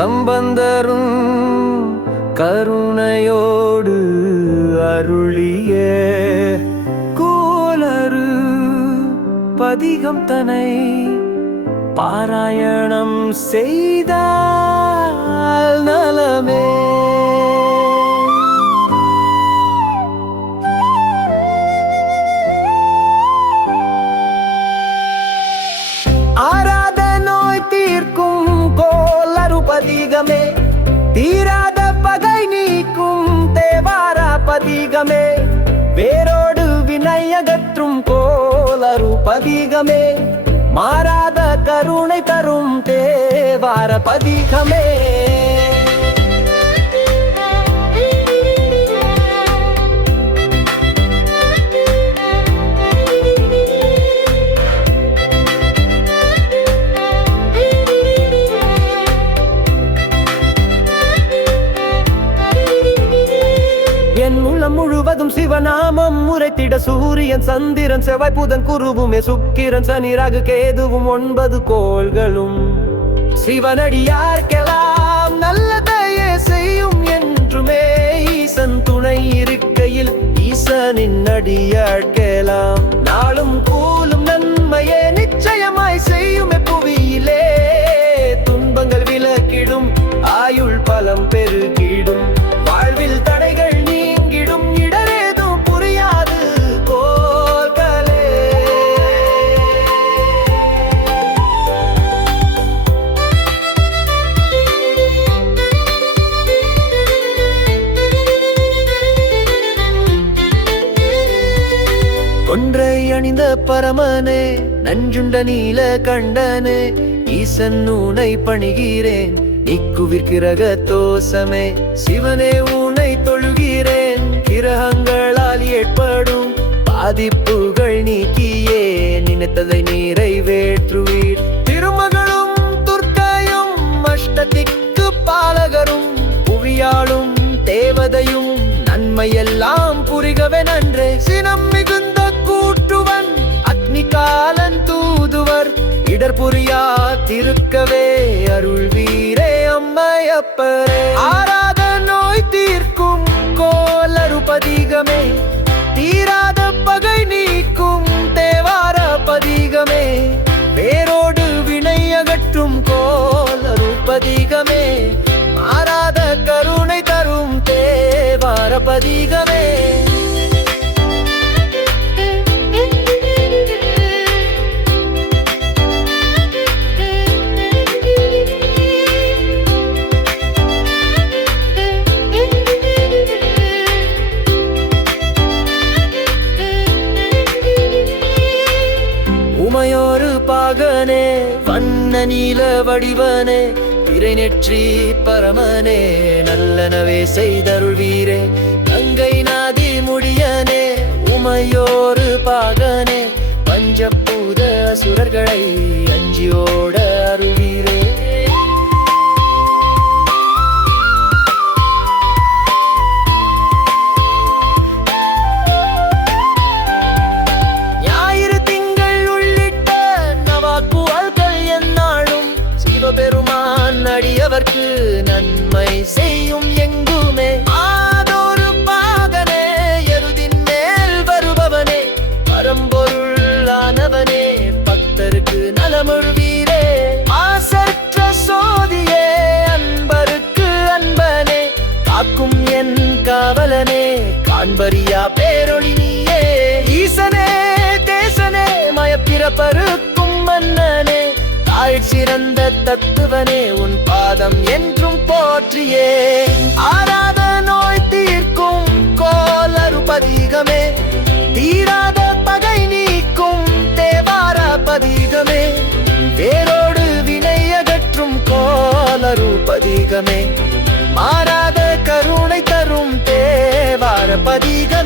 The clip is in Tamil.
சம்பந்தரும் கருணையோடு அருளிய கோலரு பதிகம் தனை பாராயணம் செய்தால் நலமே. ஆராத நோய் தீர்க்கும் கோலரு பதிகமே, தீராத பகை நீக்கும் தேவார பதிகமே, வேரோடு வினையகற்றும் கோலரு பதிகமே, மாறாத கருணை தரும் தேவார பதிகமே. என் உள்ளம் முழுவதும் சிவநாமம் உரைத்திட சூரியன் சந்திரன் செவ்வாய் புதன் குருவுமே சுக்கிரன் சனி ராகு கேதுவும் 9 கோள்களும் சிவனடியார்க்கெல்லாம் நல்லதையே செய்யும் என்றுமே. ஈசன் துணை இருக்கையில் ஈசனின் அடியார்க்கெல்லாம் நாளும் கூலும் நன்மையே நிச்சயமாய் செய்யும். புவியிலே துன்பங்கள் விலக்கிடும், ஆயுள் பலம் பெருகிடும், வாழ்வில் தடைகள் நீங்கிடும், இடரேதும் புரியாது கோள்களே. கொன்றை அணிந்த பரமனே, நஞ்சுண்ட நீல கண்டனே, ஈசன் உனை பணிகிறேன் நீக்குவிற்கிரக தோசமே. சிவனே உனை தொழுகிறேன், கிரகங்களால் ஏற்படும் பாதிப்புகள் நீக்கியே நினைத்ததை நிறைவேற்றுவீர். திருமகளும் துர்க்கையும் அஷ்டதிக்கு பாலகரும் புவியாளும் தேவதையும் நன்மையெல்லாம் புரிகவே நன்றே. சினம் மிகுந்த கூட்டுவன் அக்னி காலன் தூதுவர் இடர் புரியா திருக்கவே அருள்வீரே அம்மையப்பரே. ஆராத நோய் தீர்க்கும் கோலரு பதிகமே, தீராத பகை நீக்கும் தேவார பதிகமே, வேரோடு வினை அகற்றும் கோலரு பதிகமே, மாறாத கருணை தரும் தேவார பதிகமே. உமையோரு பாகனே, வண்ண நீல வடிவனே, திரை நெற்றி பரமனே, நல்லனவே செய்தருள்வீரே. கங்கை நாதி முடியனே, உமையோரு பாகனே, பஞ்சபூத அசுரர்களை அஞ்சியோட அருள்வீரே. அடியவர்க்கு நன்மை செய்யும் எங்குமே. ஆதோரு பாகனே, எருதின் மேல் வருபவனே, பரம்பொருளானவனே, பக்தருக்கு நலமுழுவீரே. ஆசற்ற சோதியே, அன்பருக்கு அன்பனே, காக்கும் என் காவலனே, காண்பரியா பேரொளி நீயே. ஈசனே தேசனே, மயப்பிறப்பருக்கும் மன்னனே, சிறந்த தத்துவனே, உன் பாதம் என்றும் போற்றியே. ஆராத நோய் தீர்க்கும் கோலரு பதிகமே, தீராத பகை நீக்கும் தேவார பதிகமே, வேரோடு வினை அகற்றும் கோலரு பதிகமே, மாறாத கருணை தரும் தேவார பதிகமே.